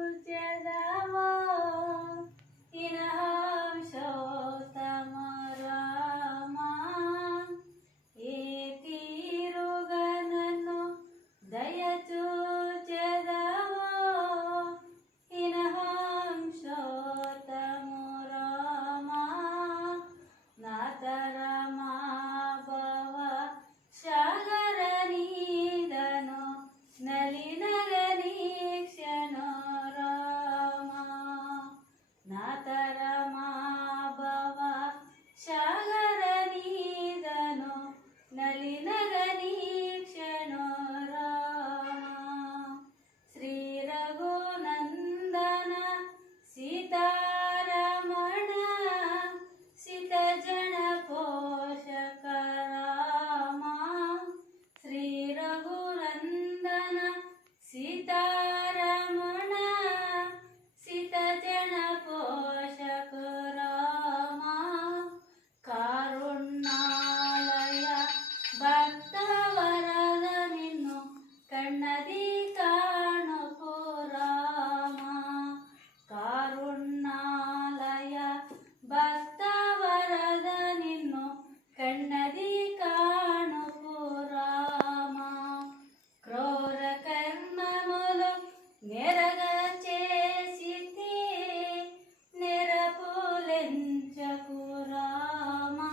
दयचूर्चदावो इनहंशोत्तम रामा एतिरुगननु दयचूर्चदावो इनहंशोत्तम रामा नातरमा भव शागरनीदनु नलिनगनीक्षणो रामा नातरमा भव शागरनीदनु नलिनगनीक्षणो रामा श्री रघुनंदन सीतारमण सितजन पोषक रामा श्री रघुनंदन सीतारमण सितजन पोषक रामा कारुण्यालय भक्तवरद निन्नु कण्णदि काणुपु रामा कारुण्यालय भक्तवरद निन्नु कण्णदि काणुपु रामा क्रूर कर्ममुलु नेरग చేసితి నిరపులెంచకు రామా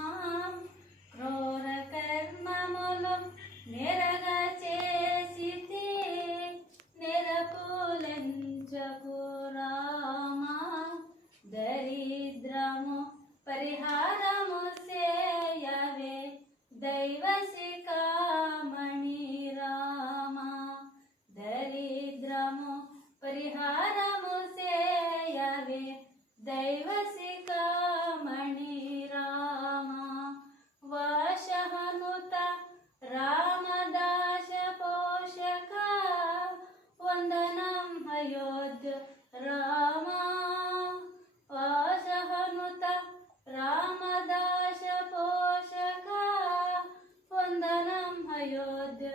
క్రూర కర్మములు నెరగ చేసితి నిరపులెంచకు రామా దరిద్రము పరిహారము సేయవే దైవ శిఖామణి రామా దరిద్రము పరిహారము సేయవే దైవ శిఖామణి రామా వశహనుత రామదాస పోషక వందనం అయోధ్య రామా వశహనుత రామదాస పోషక వందనం అయోధ్య